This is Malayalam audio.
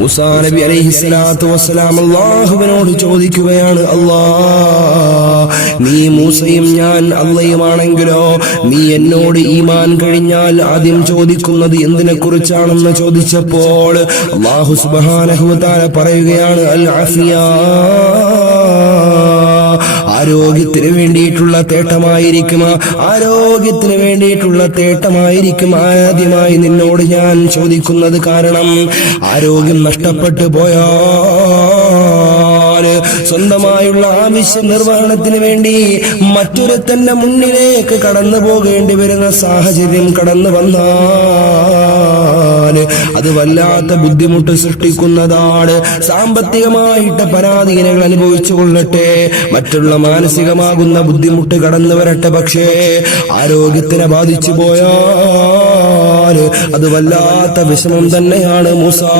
മൂസാ നബി അലൈഹിസ്സലാത്തു വസ്സലാം അല്ലാഹുവിനോട് ചോദിക്കുകയാണ്, നീ മൂസയും ഞാൻ അള്ളയുമാണെങ്കിലോ നീ എന്നോട് ഈമാൻ കഴിഞ്ഞാൽ ആദ്യം ചോദിക്കുന്നത് എന്തിനെ കുറിച്ചാണെന്ന് ചോദിച്ചപ്പോൾ അല്ലാഹു സുബ്ഹാനഹു വ തആല പറയുകയാണ്, അൽ ആഫിയ, ആരോഗ്യത്തിന് വേണ്ടിയിട്ടുള്ള തേട്ടമായിരിക്കും, ആരോഗ്യത്തിന് വേണ്ടിയിട്ടുള്ള തേട്ടമായിരിക്കും ആദ്യമായി നിന്നോട് ഞാൻ ചോദിക്കുന്നത്. കാരണം ആരോഗ്യം നഷ്ടപ്പെട്ടു പോയാൽ സ്വന്തമായുള്ള ആവശ്യ നിർവഹണത്തിന് വേണ്ടി മറ്റൊരുത്തന്റെ മുന്നിലേക്ക് കടന്നു പോകേണ്ടി വരുന്ന സാഹചര്യം കടന്നു വന്നാൽ അത് വല്ലാത്ത ബുദ്ധിമുട്ട് സൃഷ്ടിക്കുന്നതാണ്. സാമ്പത്തികമായിട്ട് പരാധീനകൾ അനുഭവിച്ചു കൊള്ളട്ടെ, മറ്റുള്ള മാനസികമാകുന്ന ബുദ്ധിമുട്ട് കടന്നു വരട്ടെ, പക്ഷേ ആരോഗ്യത്തിനെ ബാധിച്ചു പോയാൽ അത് വല്ലാത്ത വിഷമം തന്നെയാണ് മൂസാ.